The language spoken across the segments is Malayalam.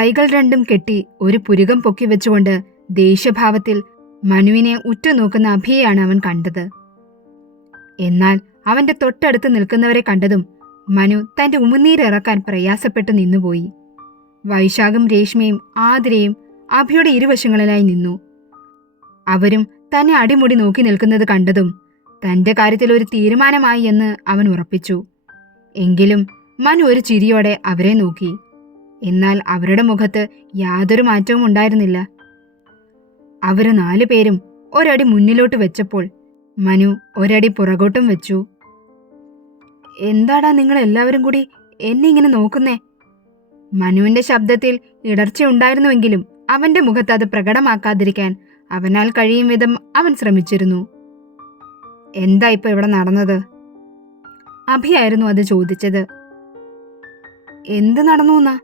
കൈകൾ രണ്ടും കെട്ടി ഒരു പുരുകം പൊക്കി വെച്ചുകൊണ്ട് ദേഷ്യഭാവത്തിൽ മനുവിനെ ഉറ്റുനോക്കുന്ന അഭിയെയാണ് അവൻ കണ്ടത്. എന്നാൽ അവന്റെ തൊട്ടടുത്ത് നിൽക്കുന്നവരെ കണ്ടതും മനു തന്റെ ഉമിനീരിറക്കാൻ പ്രയാസപ്പെട്ട് നിന്നുപോയി. വൈശാഖും രേഷ്മയും ആതിരയും അഭിയുടെ ഇരുവശങ്ങളിലായി നിന്നു. അവരും തന്നെ അടിമുടി നോക്കി നിൽക്കുന്നത് കണ്ടതും തന്റെ കാര്യത്തിൽ ഒരു തീരുമാനമായി എന്ന് അവൻ ഉറപ്പിച്ചു. എങ്കിലും മനു ഒരു ചിരിയോടെ അവരെ നോക്കി. എന്നാൽ അവരുടെ മുഖത്ത് യാതൊരു മാറ്റവും ഉണ്ടായിരുന്നില്ല. അവർ നാലു പേരും ഒരടി മുന്നിലോട്ട് വെച്ചപ്പോൾ മനു ഒരടി പുറകോട്ടും വെച്ചു. എന്താടാ നിങ്ങൾ എല്ലാവരും കൂടി എന്നെ ഇങ്ങനെ നോക്കുന്നേ? മനുവിന്റെ ശബ്ദത്തിൽ ഇടർച്ചയുണ്ടായിരുന്നുവെങ്കിലും അവന്റെ മുഖത്ത് അത് പ്രകടമാക്കാതിരിക്കാൻ അവനാൽ കഴിയും വിധം അവൻ ശ്രമിച്ചിരുന്നു. എന്താ ഇപ്പൊ ഇവിടെ നടന്നത്? അഭിയായിരുന്നു അത് ചോദിച്ചത്. എന്ത് നടന്നു എന്നാ?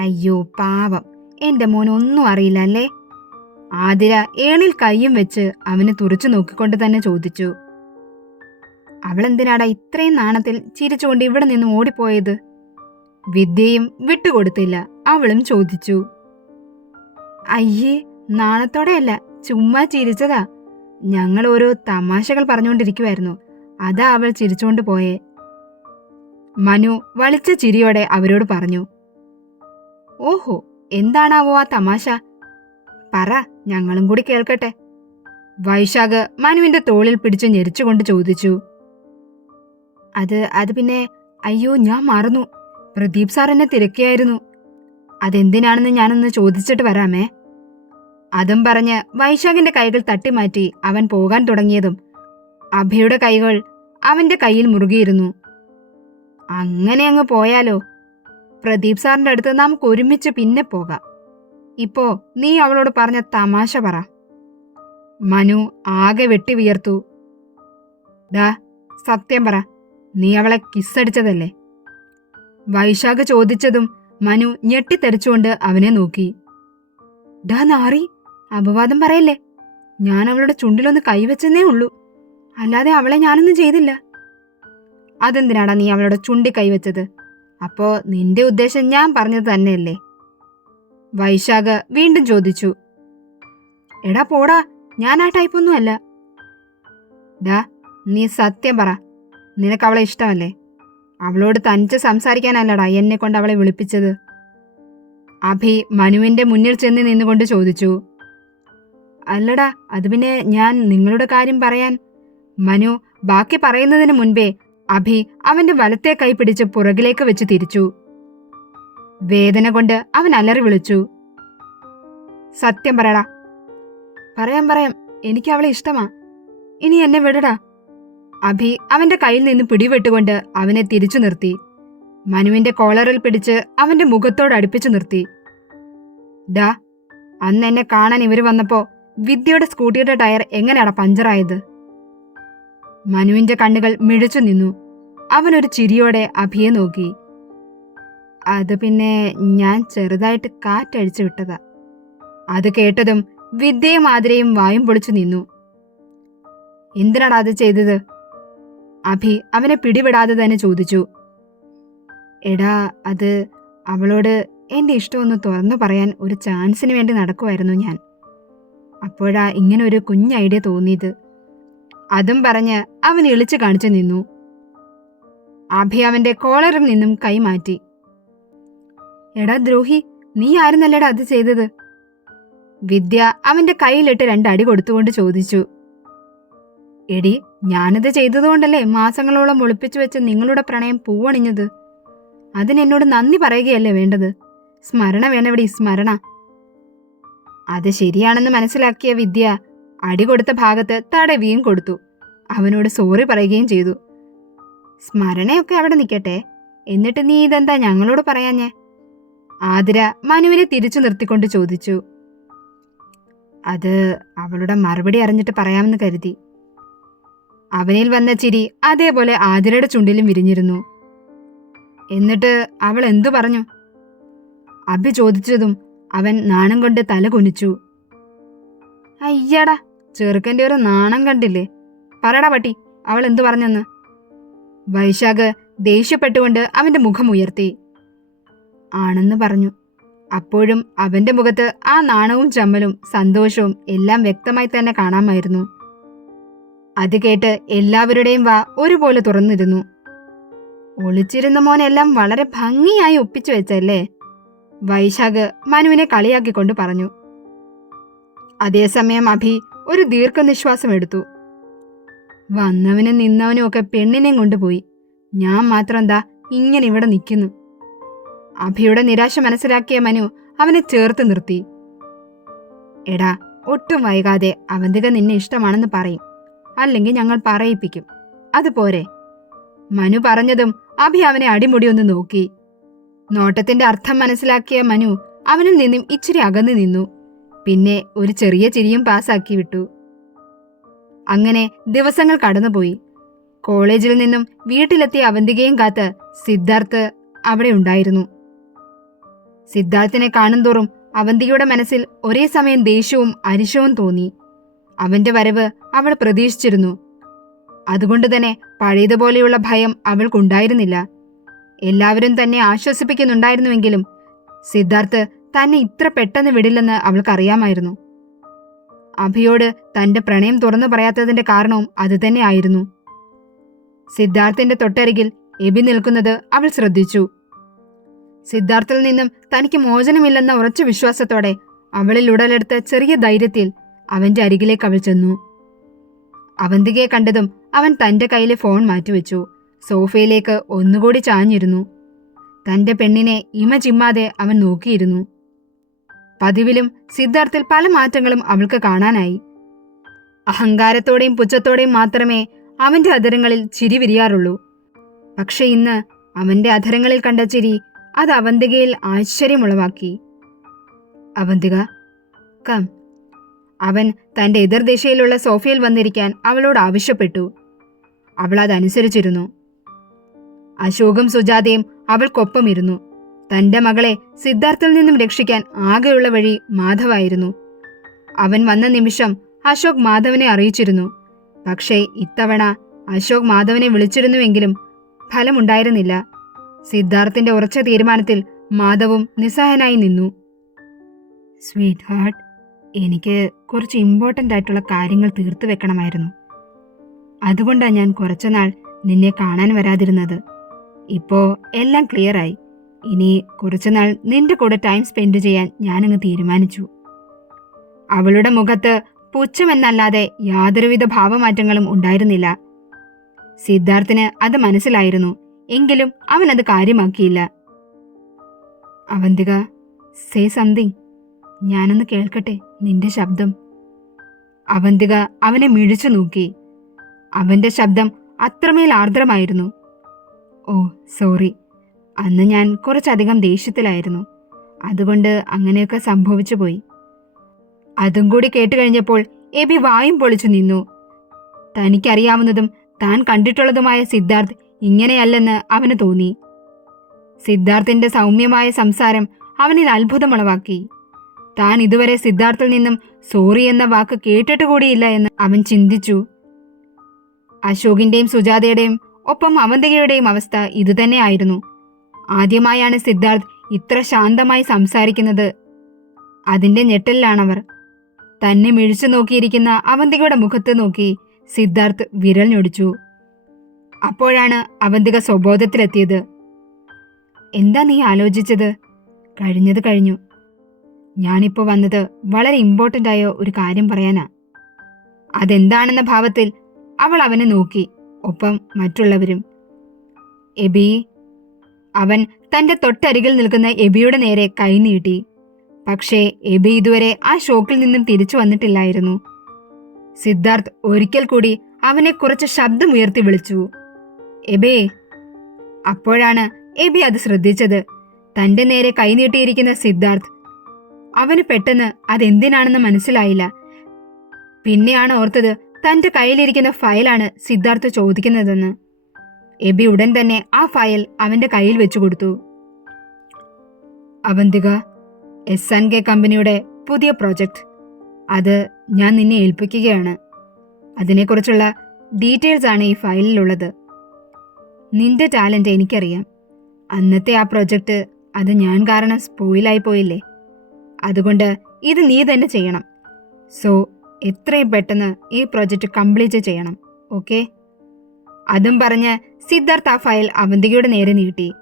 അയ്യോ പാവം. എന്റെ മോൻ ഒന്നും അറിയില്ല അല്ലേ ആതിര ഏണിൽ കൈയും വെച്ച് അവന് തുറച്ചു നോക്കിക്കൊണ്ട് തന്നെ ചോദിച്ചു. അവളെന്തിനാടാ ഇത്രയും നാണത്തിൽ ചിരിച്ചുകൊണ്ട് ഇവിടെ നിന്ന് ഓടിപ്പോയത്? വിദ്യയും വിട്ടുകൊടുത്തില്ല. അവളും ചോദിച്ചു. അയ്യേ നാണത്തോടെയല്ല ചുമ്മാ ചിരിച്ചതാ. ഞങ്ങൾ ഓരോ തമാശകൾ പറഞ്ഞുകൊണ്ടിരിക്കുമായിരുന്നു അതാ അവൾ ചിരിച്ചുകൊണ്ട് പോയേ. മനു വളിച്ച ചിരിയോടെ അവരോട് പറഞ്ഞു. ഓഹോ എന്താണാവോ ആ തമാശ? പറ ഞങ്ങളും കൂടി കേൾക്കട്ടെ. വൈശാഖ് മനുവിന്റെ തോളിൽ പിടിച്ച് ഞെരിച്ചുകൊണ്ട് ചോദിച്ചു. അത് അത് പിന്നെ അയ്യോ ഞാൻ മറന്നു. പ്രദീപ് സാർ എന്നെ തിരക്കിയായിരുന്നു. അതെന്തിനാണെന്ന് ഞാനൊന്ന് ചോദിച്ചിട്ട് വരാമേ. അതും പറഞ്ഞ് വൈശാഖിന്റെ കൈകൾ തട്ടിമാറ്റി അവൻ പോകാൻ തുടങ്ങിയതും അഭയുടെ കൈകൾ അവന്റെ കയ്യിൽ മുറുകിയിരുന്നു. അങ്ങനെ അങ്ങ് പോയാലോ? പ്രദീപ് സാറിന്റെ അടുത്ത് നമുക്ക് ഒരുമിച്ച് പിന്നെ പോകാം. ഇപ്പോ നീ അവളോട് പറഞ്ഞ തമാശ പറ. മനു ആകെ വെട്ടി വിയർത്തു. ദാ സത്യം പറ നീ അവളെ കിസ്സടിച്ചതല്ലേ വൈശാഖ് ചോദിച്ചതും മനു ഞെട്ടിത്തെറിച്ചുകൊണ്ട് അവനെ നോക്കി. ഡാ നാറി അപവാദം പറയല്ലേ? ഞാൻ അവളുടെ ചുണ്ടിലൊന്ന് കൈവച്ചെന്നേ ഉള്ളൂ. അല്ലാതെ അവളെ ഞാനൊന്നും ചെയ്തില്ല. അതെന്തിനാടാ നീ അവളുടെ ചുണ്ടി കൈവച്ചത്? അപ്പോ നിന്റെ ഉദ്ദേശം ഞാൻ പറഞ്ഞത് തന്നെയല്ലേ? വൈശാഖ വീണ്ടും ചോദിച്ചു. എടാ പോടാ ഞാൻ ആ ടൈപ്പൊന്നും അല്ല. ഡാ നീ സത്യം പറ. നിനക്ക് അവളെ ഇഷ്ടമല്ലേ? അവളോട് തനിച്ച് സംസാരിക്കാനല്ലടാ എന്നെ കൊണ്ട് അവളെ വിളിപ്പിച്ചത്. അഭി മനുവിന്റെ മുന്നിൽ ചെന്ന് നിന്നുകൊണ്ട് ചോദിച്ചു. അല്ലടാ അത് പിന്നെ ഞാൻ നിങ്ങളുടെ കാര്യം പറയാൻ മനു ബാക്കി പറയുന്നതിന് മുൻപേ അഭി അവന്റെ വലത്തെ കൈ പിടിച്ച് പുറകിലേക്ക് വെച്ച് തിരിച്ചു. വേദന കൊണ്ട് അവൻ അലറി വിളിച്ചു. സത്യം പറയടാ. പറയാം പറയാം. എനിക്ക് അവളെ ഇഷ്ടമാ. ഇനി എന്നെ വിടടാ. അഭി അവന്റെ കയ്യിൽ നിന്ന് പിടിവെട്ടുകൊണ്ട് അവനെ തിരിച്ചു നിർത്തി. മനുവിന്റെ കോളറിൽ പിടിച്ച് അവന്റെ മുഖത്തോട് അടുപ്പിച്ചു നിർത്തി. ഡാ അന്ന് എന്നെ കാണാൻ ഇവർ വന്നപ്പോ വിദ്യയുടെ സ്കൂട്ടിയുടെ ടയർ എങ്ങനെയാടാ പഞ്ചറായത്? മനുവിന്റെ കണ്ണുകൾ മിഴിച്ചു നിന്നു. അവനൊരു ചിരിയോടെ അഭിയെ നോക്കി. അത് പിന്നെ ഞാൻ ചെറുതായിട്ട് കാറ്റഴിച്ചു വിട്ടതാ. അത് കേട്ടതും വിദ്യയും ആതിരയും വായും പൊളിച്ചു നിന്നു. എന്തിനാടാ അത് ചെയ്തത്? അഭി അവനെ പിടിവിടാതെ തന്നെ ചോദിച്ചു. എടാ അത് അവളോട് എന്റെ ഇഷ്ടമൊന്ന് തുറന്നു പറയാൻ ഒരു ചാൻസിന് വേണ്ടി നടക്കുമായിരുന്നു ഞാൻ. അപ്പോഴാ ഇങ്ങനെ ഒരു കുഞ്ഞ് ഐഡിയ തോന്നിയത്. അതും പറഞ്ഞ് അവൻ ഇളിച്ചു കാണിച്ചു നിന്നു. അഭി അവന്റെ കോളറിൽ നിന്നും കൈമാറ്റി. എടാ ദ്രോഹി നീ ആയിരുന്നല്ലേടാ അത് ചെയ്തത്? വിദ്യ അവന്റെ കയ്യിലിട്ട് രണ്ടടി കൊടുത്തുകൊണ്ട് ചോദിച്ചു. എടി ഞാനത് ചെയ്തതുകൊണ്ടല്ലേ മാസങ്ങളോളം ഒളിപ്പിച്ചു വെച്ച് നിങ്ങളുടെ പ്രണയം പൂവണിഞ്ഞത്? അതിനെന്നോട് നന്ദി പറയുകയല്ലേ വേണ്ടത്? സ്മരണ വേണവിടെ സ്മരണ. അത് ശരിയാണെന്ന് മനസ്സിലാക്കിയ വിദ്യ അടി കൊടുത്ത ഭാഗത്ത് തടവിയും കൊടുത്തു. അവനോട് സോറി പറയുകയും ചെയ്തു. സ്മരണയൊക്കെ അവിടെ നിൽക്കട്ടെ. എന്നിട്ട് നീ ഇതെന്താ ഞങ്ങളോട് പറയാഞ്ഞേ? ആതിര മനുവിനെ തിരിച്ചു നിർത്തിക്കൊണ്ട് ചോദിച്ചു. അത് അവളുടെ മറുപടി അറിഞ്ഞിട്ട് പറയാമെന്ന് കരുതി. അവനിൽ വന്ന ചിരി അതേപോലെ ആതിരയുടെ ചുണ്ടിലും വിരിഞ്ഞിരുന്നു. എന്നിട്ട് അവൾ എന്തു പറഞ്ഞു? അഭി ചോദിച്ചതും അവൻ നാണം കൊണ്ട് തല കുനിച്ചു. അയ്യടാ ചെറുക്കന്റെ ഒരു നാണം കണ്ടില്ലേ? പറടാ പട്ടി അവൾ എന്തു പറഞ്ഞെന്ന്? വൈശാഖ് ദേഷ്യപ്പെട്ടുകൊണ്ട് അവന്റെ മുഖം ഉയർത്തി. ആണെന്ന് പറഞ്ഞു. അപ്പോഴും അവന്റെ മുഖത്ത് ആ നാണവും ചമ്മലും സന്തോഷവും എല്ലാം വ്യക്തമായി തന്നെ കാണാമായിരുന്നു. അത് കേട്ട് എല്ലാവരുടെയും വാ ഒരുപോലെ തുറന്നിരുന്നു. ഒളിച്ചിരുന്ന മോനെല്ലാം വളരെ ഭംഗിയായി ഒപ്പിച്ചു വെച്ചല്ലേ? വൈശാഖ് മനുവിനെ കളിയാക്കിക്കൊണ്ട് പറഞ്ഞു. അതേസമയം അഭി ഒരു ദീർഘനിശ്വാസം എടുത്തു. വന്നവനും നിന്നവനും ഒക്കെ പെണ്ണിനെയും കൊണ്ടുപോയി. ഞാൻ മാത്രം എന്താ ഇങ്ങനെ ഇവിടെ നിൽക്കുന്നു. അഭിയുടെ നിരാശ മനസ്സിലാക്കിയ മനു അവനെ ചേർത്ത് നിർത്തി. എടാ ഒട്ടും വൈകാതെ അവന്തിക നിന്നെ ഇഷ്ടമാണെന്ന് പറയും. അല്ലെങ്കിൽ ഞങ്ങൾ പറയിപ്പിക്കും. അതുപോരെ മനു പറഞ്ഞതും അഭി അവനെ അടിമുടി ഒന്ന് നോക്കി. നോട്ടത്തിന്റെ അർത്ഥം മനസ്സിലാക്കിയ മനു അവനിൽ നിന്നും ഇച്ചിരി അകന്നു നിന്നു. പിന്നെ ഒരു ചെറിയ ചിരിയും പാസ്സാക്കി വിട്ടു. അങ്ങനെ ദിവസങ്ങൾ കടന്നുപോയി. കോളേജിൽ നിന്നും വീട്ടിലെത്തിയ അവന്തികയും കാത്ത് സിദ്ധാർത്ഥ് അവിടെ ഉണ്ടായിരുന്നു. സിദ്ധാർത്ഥിനെ കാണുന്തോറും അവന്തികയുടെ മനസ്സിൽ ഒരേ സമയം ദേഷ്യവും അരിശവും തോന്നി. അവന്റെ വരവ് അവൾ പ്രതീക്ഷിച്ചിരുന്നു. അതുകൊണ്ട് തന്നെ പഴയതുപോലെയുള്ള ഭയം അവൾക്കുണ്ടായിരുന്നില്ല. എല്ലാവരും തന്നെ ആശ്വസിപ്പിക്കുന്നുണ്ടായിരുന്നുവെങ്കിലും സിദ്ധാർത്ഥ് തന്നെ ഇത്ര പെട്ടെന്ന് വിടില്ലെന്ന് അവൾക്കറിയാമായിരുന്നു. അഭിയോട് തന്റെ പ്രണയം തുറന്നു പറയാത്തതിന്റെ കാരണവും അതുതന്നെയായിരുന്നു സിദ്ധാർത്ഥിന്റെ തൊട്ടരികിൽ എബി നിൽക്കുന്നത് അവൾ ശ്രദ്ധിച്ചു. സിദ്ധാർത്ഥിൽ നിന്നും തനിക്ക് മോചനമില്ലെന്ന ഉറച്ച വിശ്വാസത്തോടെ അവളിൽ ഉടലെടുത്ത ചെറിയ ധൈര്യത്തിൽ അവന്റെ അരികിലേക്ക് അവൾ ചെന്നു. അവന്തികയെ കണ്ടതും അവൻ തന്റെ കയ്യിലെ ഫോൺ മാറ്റിവെച്ചു. സോഫയിലേക്ക് ഒന്നുകൂടി ചാഞ്ഞിരുന്നു. തന്റെ പെണ്ണിനെ ഇമ ചിമ്മാതെ അവൻ നോക്കിയിരുന്നു. പതിവിലും സിദ്ധാർത്ഥിൽ പല മാറ്റങ്ങളും അവൾക്ക് കാണാനായി. അഹങ്കാരത്തോടെയും പുച്ഛത്തോടെയും മാത്രമേ അവന്റെ അധരങ്ങളിൽ ചിരി വിരിയാറുള്ളൂ. പക്ഷെ ഇന്ന് അവന്റെ അധരങ്ങളിൽ കണ്ട ചിരി അത് അവന്തികയിൽ ആശ്ചര്യമുളവാക്കി. അവന്തിക കം. അവൻ തന്റെ എതിർദിശയിലുള്ള സോഫയിൽ വന്നിരിക്കാൻ അവളോട് ആവശ്യപ്പെട്ടു. അവൾ അതനുസരിച്ചിരുന്നു. അശോകും സുജാതയും അവൾക്കൊപ്പം ഇരുന്നു തന്റെ മകളെ സിദ്ധാർത്ഥിൽ നിന്നും രക്ഷിക്കാൻ ആകെയുള്ള വഴി മാധവായിരുന്നു. അവൻ വന്ന നിമിഷം അശോക് മാധവനെ അറിയിച്ചിരുന്നു. പക്ഷേ ഇത്തവണ അശോക് മാധവനെ വിളിച്ചിരുന്നുവെങ്കിലും ഫലമുണ്ടായിരുന്നില്ല. സിദ്ധാർത്ഥിന്റെ ഉറച്ച തീരുമാനത്തിൽ മാധവും നിസ്സഹനായി നിന്നു. സ്വീറ്റ് ഹാർട്ട് എനിക്ക് കുറച്ച് ഇമ്പോർട്ടന്റ് ആയിട്ടുള്ള കാര്യങ്ങൾ തീർത്തു വെക്കണമായിരുന്നു. അതുകൊണ്ടാണ് ഞാൻ കുറച്ചുനാൾ നിന്നെ കാണാൻ വരാതിരുന്നത്. ഇപ്പോൾ എല്ലാം ക്ലിയറായി ഇനി കുറച്ചുനാൾ നിന്റെ കൂടെ ടൈം സ്പെൻഡ് ചെയ്യാൻ ഞാനങ്ങ് തീരുമാനിച്ചു. അവളുടെ മുഖത്ത് പുച്ഛമെന്നല്ലാതെ യാതൊരുവിധ ഭാവമാറ്റങ്ങളും ഉണ്ടായിരുന്നില്ല. സിദ്ധാർത്ഥിന് അത് മനസ്സിലായിരുന്നു എങ്കിലും അവൻ അത് കാര്യമാക്കിയില്ല. അവന്തിക സേ സംതിങ് ഞാനൊന്ന് കേൾക്കട്ടെ നിന്റെ ശബ്ദം. അവന്തിക അവനെ മിഴിച്ചു നോക്കി. അവന്റെ ശബ്ദം അത്രമേൽ ആർദ്രമായിരുന്നു. ഓ സോറി അന്ന് ഞാൻ കുറച്ചധികം ദേഷ്യത്തിലായിരുന്നു. അതുകൊണ്ട് അങ്ങനെയൊക്കെ സംഭവിച്ചു പോയി. അതും കൂടി കേട്ട് കഴിഞ്ഞപ്പോൾ എബി വായും പൊളിച്ചു നിന്നു. തനിക്കറിയാവുന്നതും താൻ കണ്ടിട്ടുള്ളതുമായ സിദ്ധാർത്ഥ് ഇങ്ങനെയല്ലെന്ന് അവന് തോന്നി. സിദ്ധാർത്ഥിന്റെ സൗമ്യമായ സംസാരം അവനിൽ അത്ഭുതമുളവാക്കി. താൻ ഇതുവരെ സിദ്ധാർത്ഥിൽ നിന്നും സോറി എന്ന വാക്ക് കേട്ടിട്ട് കൂടിയില്ല എന്ന് അവൻ ചിന്തിച്ചു. അശോകിന്റെയും സുജാതയുടെയും ഒപ്പം അവന്തികയുടെയും അവസ്ഥ ഇതുതന്നെയായിരുന്നു. ആദ്യമായാണ് സിദ്ധാർത്ഥ് ഇത്ര ശാന്തമായി സംസാരിക്കുന്നത്. അതിന്റെ ഞെട്ടലിലാണവർ. തന്നെ മിഴിച്ചു നോക്കിയിരിക്കുന്ന അവന്തികയുടെ മുഖത്ത് നോക്കി സിദ്ധാർത്ഥ് വിരൽ ഞൊടിച്ചു. അപ്പോഴാണ് അവന്തിക സ്വബോധത്തിലെത്തിയത്. എന്താ നീ ആലോചിച്ചത്? കഴിഞ്ഞത് കഴിഞ്ഞു. ഞാനിപ്പോ വന്നത് വളരെ ഇമ്പോർട്ടന്റ് ആയ ഒരു കാര്യം പറയാനാ. അതെന്താണെന്ന ഭാവത്തിൽ അവൾ അവനെ നോക്കി ഒപ്പം മറ്റുള്ളവരും. എബി അവൻ തന്റെ തൊട്ടരികിൽ നിൽക്കുന്ന എബിയുടെ നേരെ കൈനീട്ടി പക്ഷേ എബി ഇതുവരെ ആ ഷോക്കിൽ നിന്നും തിരിച്ചു വന്നിട്ടില്ലായിരുന്നു. സിദ്ധാർത്ഥ് ഒരിക്കൽ കൂടി അവനെ കുറച്ച് ശബ്ദമുയർത്തി വിളിച്ചു. എബേ അപ്പോഴാണ് എബി അത് ശ്രദ്ധിച്ചത്. തന്റെ നേരെ കൈനീട്ടിയിരിക്കുന്ന സിദ്ധാർത്ഥ് അവന് പെട്ടെന്ന് അതെന്തിനാണെന്ന് മനസ്സിലായില്ല. പിന്നെയാണ് ഓർത്തത് തന്റെ കയ്യിലിരിക്കുന്ന ഫയലാണ് സിദ്ധാർത്ഥ് ചോദിക്കുന്നതെന്ന്. എബി ഉടൻ തന്നെ ആ ഫയൽ അവന്റെ കയ്യിൽ വെച്ചു കൊടുത്തു. അവന്തിക എസ് ആൻഡ് കെ കമ്പനിയുടെ പുതിയ പ്രോജക്റ്റ് അത് ഞാൻ നിന്നെ ഏൽപ്പിക്കുകയാണ്. അതിനെക്കുറിച്ചുള്ള ഡീറ്റെയിൽസ് ആണ് ഈ ഫയലിലുള്ളത്. നിന്റെ ടാലന്റ് എനിക്കറിയാം. അന്നത്തെ ആ പ്രോജക്റ്റ് അത് ഞാൻ കാരണം സ്പോയിലായി പോയില്ലേ? അതുകൊണ്ട് ഇത് നീ തന്നെ ചെയ്യണം. സോ എത്രയും പെട്ടെന്ന് ഈ പ്രോജക്റ്റ് കംപ്ലീറ്റ് ചെയ്യണം. ഓക്കെ? അതും പറഞ്ഞ് സിദ്ധാർത്ഥ ഫയൽ അവന്തികയുടെ നേരെ നീട്ടി.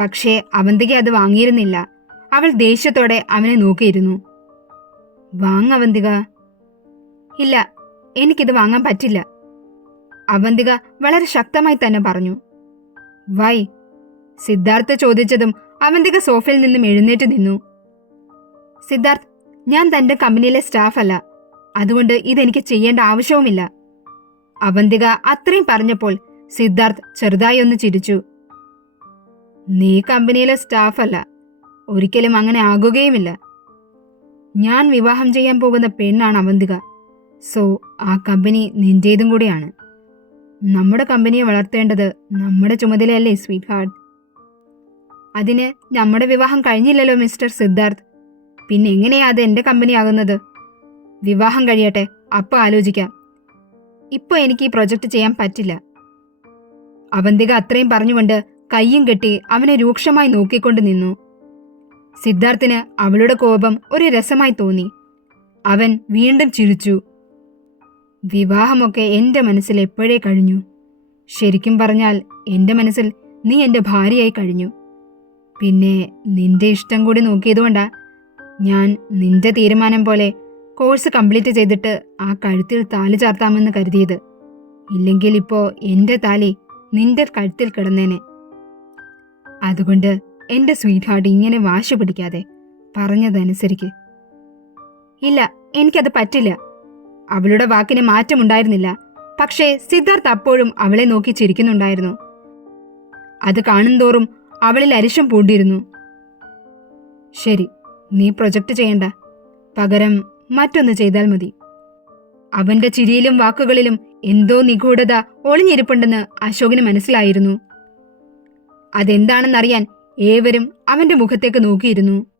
പക്ഷേ അവന്തിക അത് വാങ്ങിയിരുന്നില്ല. അവൾ ദേഷ്യത്തോടെ അവനെ നോക്കിയിരുന്നു. വാങ് അവന്തിക. ഇല്ല എനിക്കിത് വാങ്ങാൻ പറ്റില്ല. അവന്തിക വളരെ ശക്തമായി തന്നെ പറഞ്ഞു. വൈ സിദ്ധാർത്ഥ ചോദിച്ചതും അവന്തിക സോഫയിൽ നിന്നും എഴുന്നേറ്റ് നിന്നു. സിദ്ധാർത്ഥ് ഞാൻ തന്റെ കമ്പനിയിലെ സ്റ്റാഫല്ല. അതുകൊണ്ട് ഇതെനിക്ക് ചെയ്യേണ്ട ആവശ്യവുമില്ല. അവന്തിക അത്രയും പറഞ്ഞപ്പോൾ സിദ്ധാർത്ഥ് ചെറുതായി ഒന്ന് ചിരിച്ചു. നീ കമ്പനിയിലെ സ്റ്റാഫല്ല ഒരിക്കലും അങ്ങനെ ആകുകയുമില്ല. ഞാൻ വിവാഹം ചെയ്യാൻ പോകുന്ന പെണ്ണാണ് അവന്തിക. സോ ആ കമ്പനി നിന്റേതും കൂടിയാണ്. നമ്മുടെ കമ്പനിയെ വളർത്തേണ്ടത് നമ്മുടെ ചുമതലയല്ലേ സ്വീറ്റ് ഹാർട്ട് അതിന് നമ്മുടെ വിവാഹം കഴിഞ്ഞില്ലല്ലോ മിസ്റ്റർ സിദ്ധാർത്ഥ്. പിന്നെ എങ്ങനെയാ അത് എന്റെ കമ്പനിയാകുന്നത്? വിവാഹം കഴിയട്ടെ അപ്പോൾ ആലോചിക്കാം. ഇപ്പോൾ എനിക്ക് ഈ പ്രൊജക്റ്റ് ചെയ്യാൻ പറ്റില്ല. അവന്തിക അത്രയും പറഞ്ഞുകൊണ്ട് കയ്യും കെട്ടി അവനെ രൂക്ഷമായി നോക്കിക്കൊണ്ട് നിന്നു. സിദ്ധാർത്ഥിന് അവളുടെ കോപം ഒരു രസമായി തോന്നി. അവൻ വീണ്ടും ചിരിച്ചു. വിവാഹമൊക്കെ എന്റെ മനസ്സിൽ എപ്പോഴേ കഴിഞ്ഞു? ശരിക്കും പറഞ്ഞാൽ എന്റെ മനസ്സിൽ നീ എന്റെ ഭാര്യയായി കഴിഞ്ഞു. പിന്നെ നിന്റെ ഇഷ്ടം കൂടി നോക്കിയതുകൊണ്ടാ ഞാൻ നിന്റെ തീരുമാനം പോലെ കോഴ്സ് കംപ്ലീറ്റ് ചെയ്തിട്ട് ആ കഴുത്തിൽ താലി ചാർത്താമെന്ന് കരുതിയത്. ഇല്ലെങ്കിൽ ഇപ്പോ എന്റെ താലി നിന്റെ കഴുത്തിൽ കിടന്നേനെ. അതുകൊണ്ട് എന്റെ സ്വീറ്റ് ഹാർട്ട് ഇങ്ങനെ വാശി പിടിക്കാതെ പറഞ്ഞതനുസരിക്ക്. ഇല്ല എനിക്കത് പറ്റില്ല. അവളുടെ വാക്കിന് മാറ്റമുണ്ടായിരുന്നില്ല. പക്ഷേ സിദ്ധാർത്ഥ് അപ്പോഴും അവളെ നോക്കി ചിരിക്കുന്നുണ്ടായിരുന്നു. അത് കാണുന്തോറും അവളിൽ അരിശം പൂണ്ടിരുന്നു. ശരി നീ പ്രൊജക്റ്റ് ചെയ്യണ്ട. പകരം മറ്റൊന്ന് ചെയ്താൽ മതി. അവന്റെ ചിരിയിലും വാക്കുകളിലും എന്തോ നിഗൂഢത ഒളിഞ്ഞിരിപ്പുണ്ടെന്ന് അശോകിന് മനസ്സിലായിരുന്നു. അതെന്താണെന്നറിയാൻ ഏവരും അവന്റെ മുഖത്തേക്ക് നോക്കിയിരുന്നു.